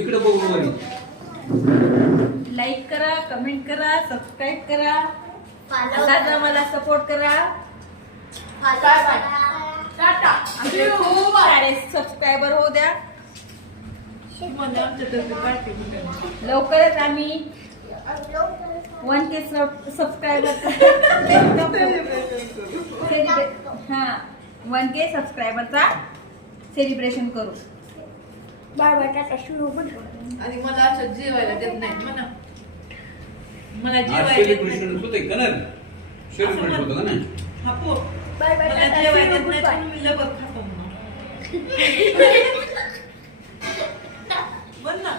इकडे बघू लाईक करा कमेंट करा सबस्क्राईब करा. असाच आम्हाला सपोर्ट करा. टाटा आमचे खूप सारे सबस्क्रायबर होऊ द्या. लवकरच आम्ही वन के सबस्क्रायबर हा वन के सबस्क्रायबरचा सेलिब्रेशन करू. आणि मला असं जेवायला देत नाही. म्हणा. मला जेवायला बाय मला जेवायला देत नाही मी खातो म्हणून. बोल ना.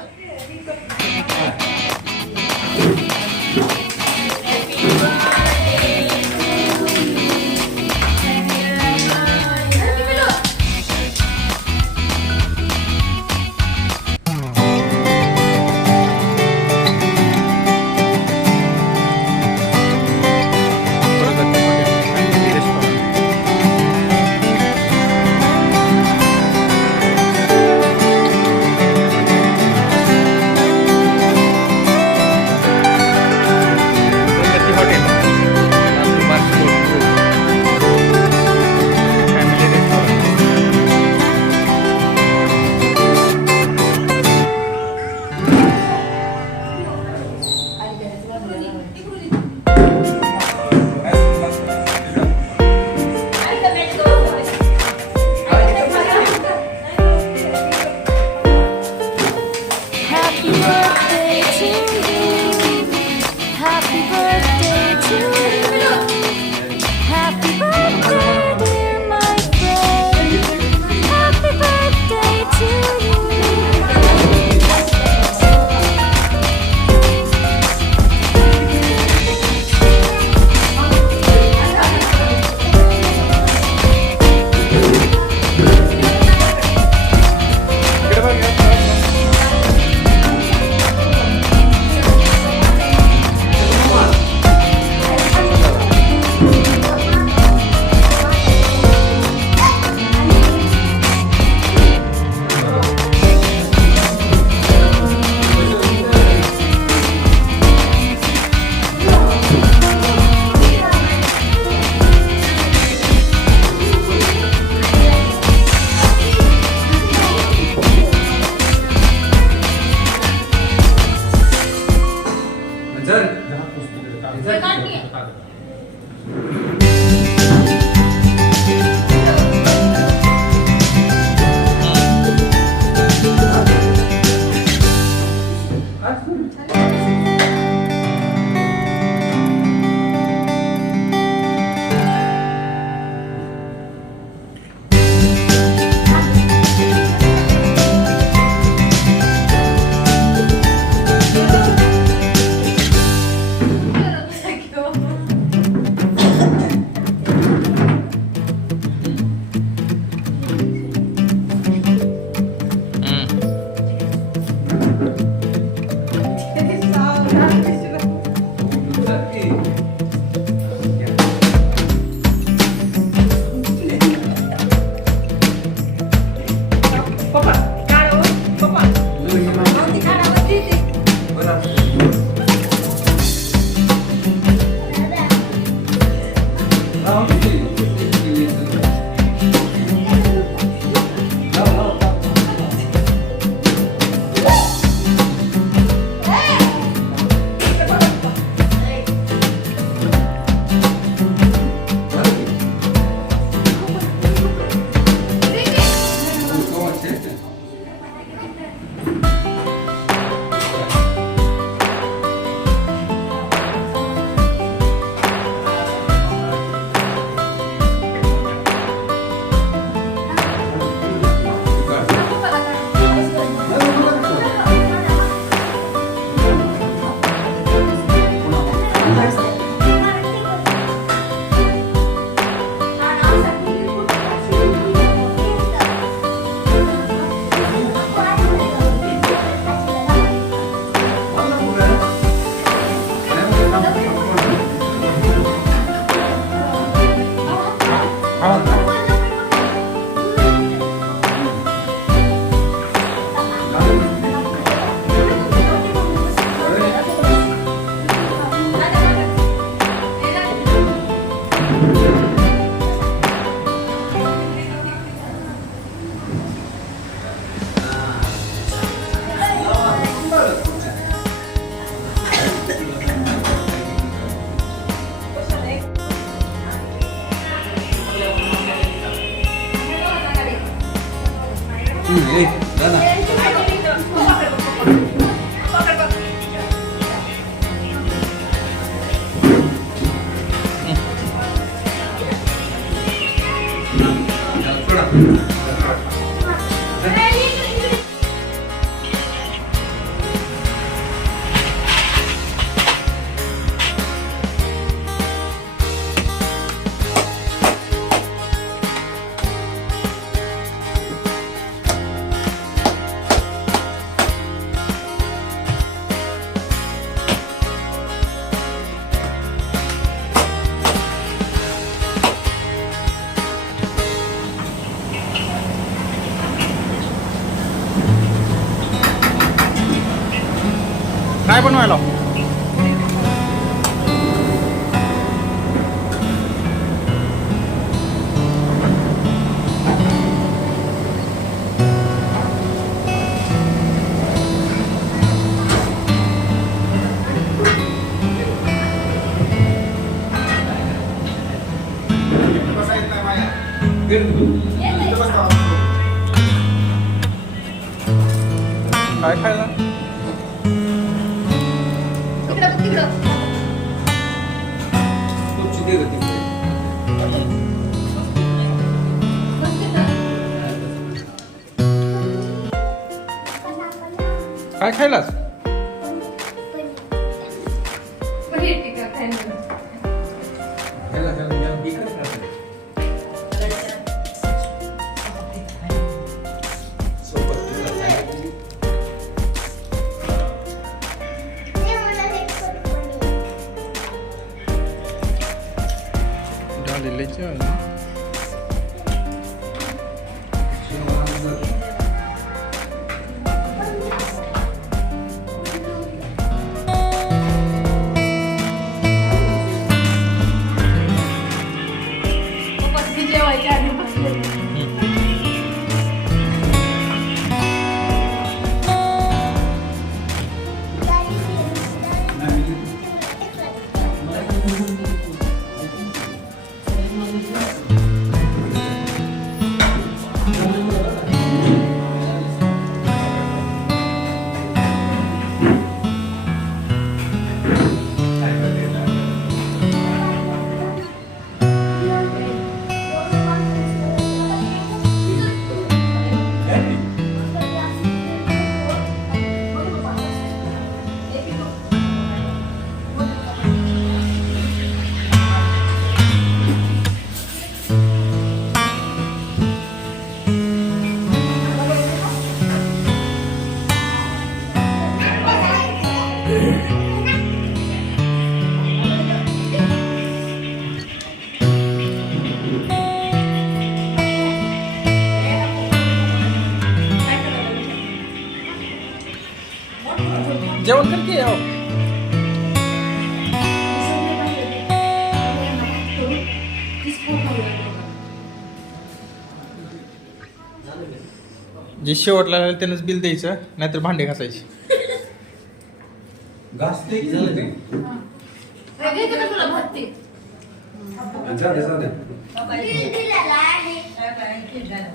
Thank you. Obrigado. काय बनवायला काय खायला काय खायलास पनीर टिक्का खायला. जेवण कर की हो. जे शेवटला त्यानंच बिल द्यायचं नाहीतर भांडे घासायचे. घासते की झालं ते? जाऊ दे, जाऊ दे.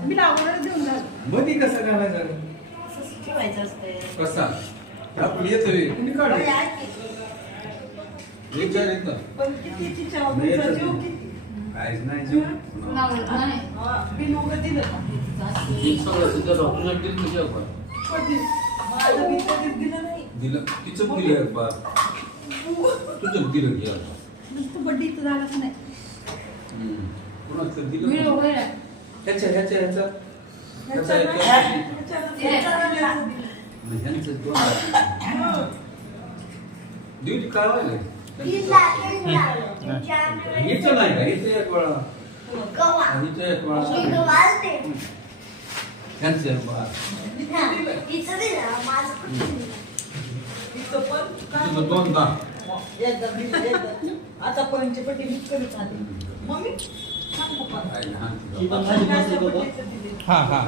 मी लावूनच देऊन झालं. मध्ये कसं घालायचं कसा आपण येतोय कुणी काढ विचार येत पण कितीची चव, नाही येत. काहीच नाही जीव. हा, बिल उगाच दिलं कधीच दिलं नाही. दिलं. तिचं दिलं बा. तुझं दिलं घ्या नुसतं बड्डीचं झालं का नाही? कुणाचं व्हिडिओ दिलं वगैरे. ह्याच्या ह्याच्या ह्याचा. ह्याचा दिलं. दोन काय व्हायला हिचं नाही का? हिचं एक वेळा हिचं एक वेळा ह्यांचं एक वेळा पण तुझं दोनदा एकदा दिलं, एकदा. आतापर्यंतची पट्टी मीच करीत आली. मम्मी, सांग पप्पा. काय लहान तुझं. कालच्या पट्टीचं दिली. हा हा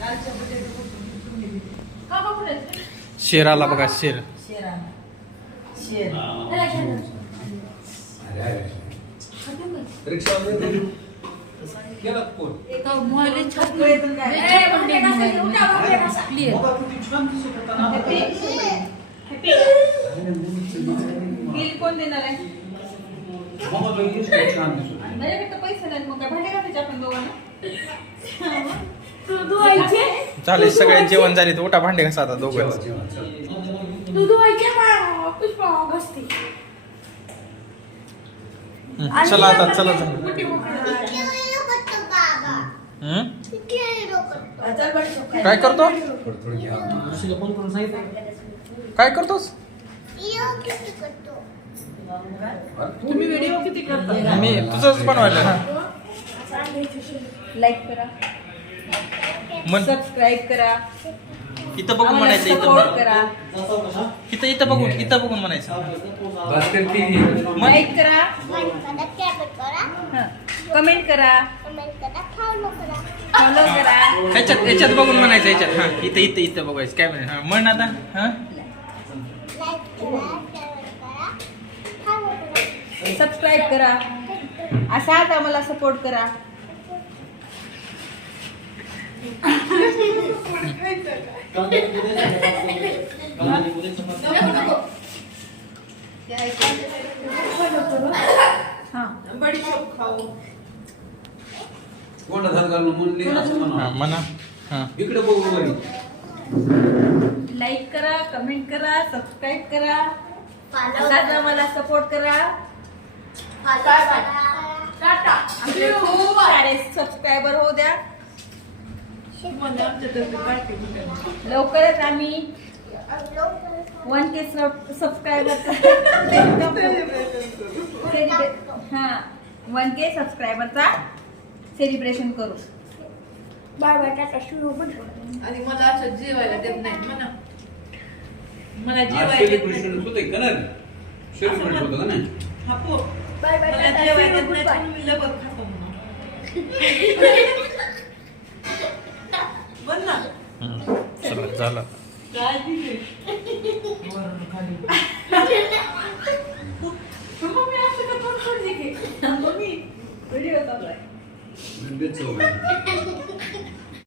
कालच्या पट्टीचं कुठून तुम्ही दिली? का बा पुढे? शेर आला बघा शेर शेर. त्याला घे ना. अरे, अरे. खाते मग. रिक्षावाले ते गेला कोण एका मोबाईलला छाप तो येतं काय? ए, पण ते मोबाईल क्लिअर. बाबा किती छान दिसत होता ना. हॅपी? हॅपी? बिल कोण देणार आहे? बाबा तो इतकं छान दिसत होता. माझ्याकडे पैसे नाही मग काय भांडे घालायचे आपण दोघांना? तू धुवायचे? झाले सगळे जेवण झाले तर उठा भांडे घासा आता दोघं जेवा, जेवा, चल. तू धुवायचे? मला पुष्पा घसते. चला आता चला चला. हम्म? काय करतो? थोडं थोडं घ्या. काय करतोस? तुम्ही व्हिडिओ किती करता? मी तुझंच बनवायला. ना लाईक करा. मन सबस्क्राईब करा. इथं बघून आम्हाला म्हणायचं support इथं करा. इथं इथं बघून इथं बघून म्हणायचं. भास्कर टीव्ही लाईक करा. कमेंट करा. फॉलो करा. ह्याच्यात याच्यात बघून म्हणायचं याच्यात हा इथं इथं इथं बघायचं. काय म्हणायचं? हा म्हण आता? हा? सबस्क्राईब करा. असाच आम्हाला सपोर्ट करा. हा कोणता हा म्हणा. हा. इकडे बघू लाईक करा कमेंट करा सबस्क्राईब करा. आम्हाला सपोर्ट करा. टाटा. आमचे खूप सारे सबस्क्रायबर होऊ द्या. लवकरच आम्ही वन के सबस्क्रायबर हा वन के सबस्क्रायबरचा सेलिब्रेशन करू. बाय बाय टाटा शिव आणि मला असं जेवायला देत नाही म्हणा. मला जेवायला देत सेलिब्रेशन नाही? का नाही हापो बाय बाय मला टाटा जेवायला शिव देत नाही बाय पण मी लगत खातो म्हणून. बोल ना. हम्म. चला झालं. काय दिले वरून खाली. मम्मी असं का कोण सोडली की? मम्मी. व्हिडिओ चालू आहे. बेचव.